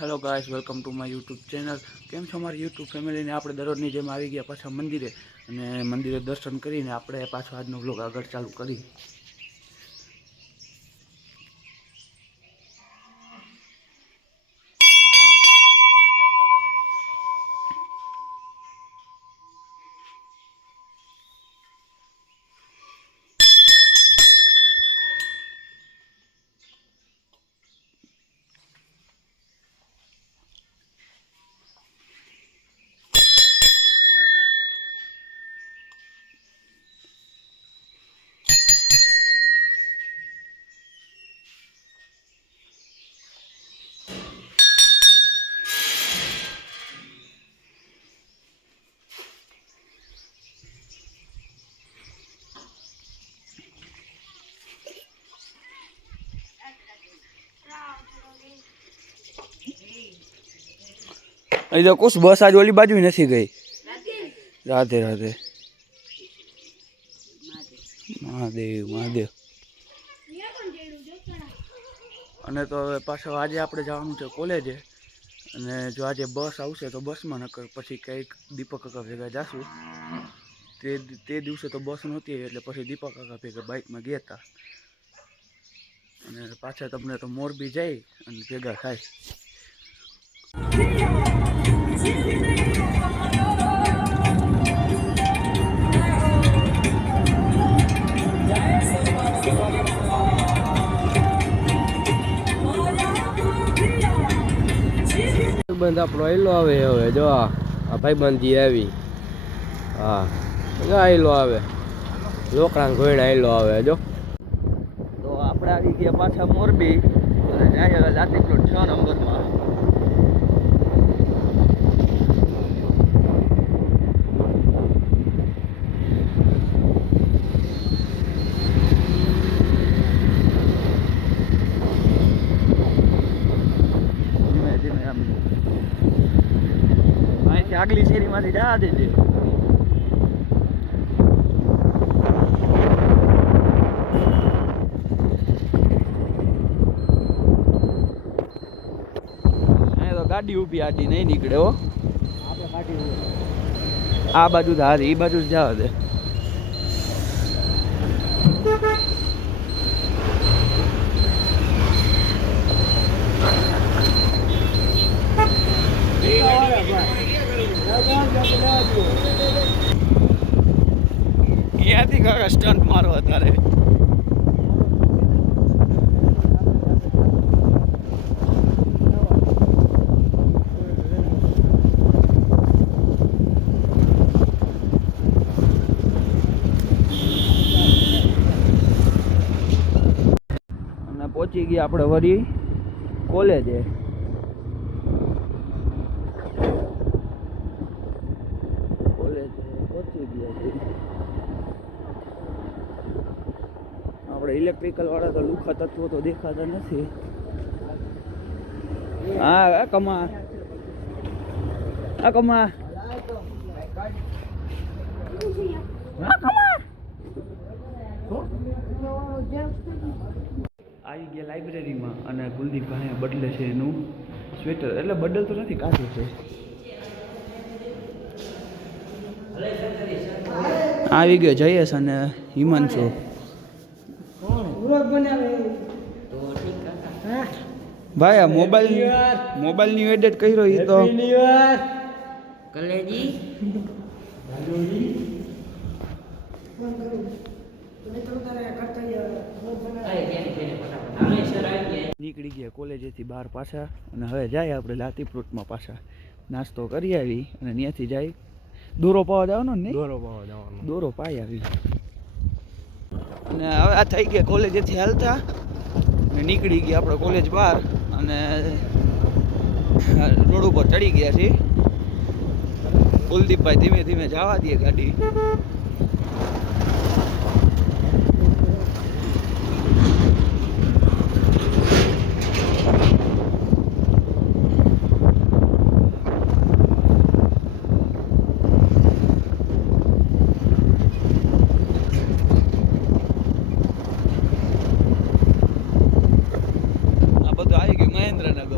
Hello guys, welcome to my YouTube channel. કેમ છો અમારી યુટ્યુબ ફેમિલીને? આપણે દરરોજની જેમ આવી ગયા પાછા મંદિરે, અને મંદિરે દર્શન કરીને આપણે પાછો આજનો વ્લોગ આગળ ચાલુ કરી. અહીં તો કુછ બસ આજ ઓલી બાજુ નથી ગઈ. રાધે રાધે. મહાદેવ મહાદેવ. અને તો હવે પાછો આજે આપણે જવાનું છે કોલેજે, અને જો આજે બસ આવશે તો બસમાં, નકર પછી કંઈક દીપક કાકા ભેગા જાશું. તે દિવસે તો બસ નહોતી એટલે પછી દીપક કાકા ભેગા બાઇકમાં ગયા હતા. અને પાછા તમને તો મોરબી જાય અને ભેગા થાય. બંધ આપણો આયલો આવે. હવે જો આ ભાઈબંધી આવી. હા આયલો આવે, લોકડાને ઘોઈને આયલો આવે. જો તો આપણે આવી ગયા પાછા મોરબી, અને જાય લાતી પ્લોટ 6 નંબરમાં. આગલી શેરીમાંથી જવા દેજે. અહીંયા તો ગાડી ઊભી આડી નહીં નીકળે હો. આ બાજુ તો હારી, એ બાજુ જ જવા દે. ક્યાંથી કાકા સ્ટન્ટ મારો અત્યારે? અને પહોંચી ગયા આપણે વળી કોલેજે. આપણે ઇલેક્ટ્રિકલ વાળા તો લુખા તત્વો તો દેખાતા નથી. હા કમા કમા આવી ગયા લાઇબ્રેરીમાં, અને કુલદીપભાઈ બદલે છે એનું સ્વેટર. એટલે બદલતો નથી, કાઢું છે. આવી ગયો જયેશ અને હિમાંશુ. ભાઈ આ મોબાઈલની એડિટ કર્યો એ તો કલેજી નીકળી ગયા કોલેજેથી બહાર પાછા, અને હવે જાય આપણે લાતી પ્લોટમાં પાછા. નાસ્તો કરી આવી અને ત્યાંથી જાય દોરો પાવા જવાનો ને? દોરો પાઈ આવી. અને હવે આ થઈ ગયા કોલેજેથી હાલતા, અને નીકળી ગયા આપણે કોલેજ બહાર, અને રોડ ઉપર ચડી ગયા છીએ. કુલદીપભાઈ ધીમે ધીમે જવા દે ગાડી. મહેન્દ્રનગર.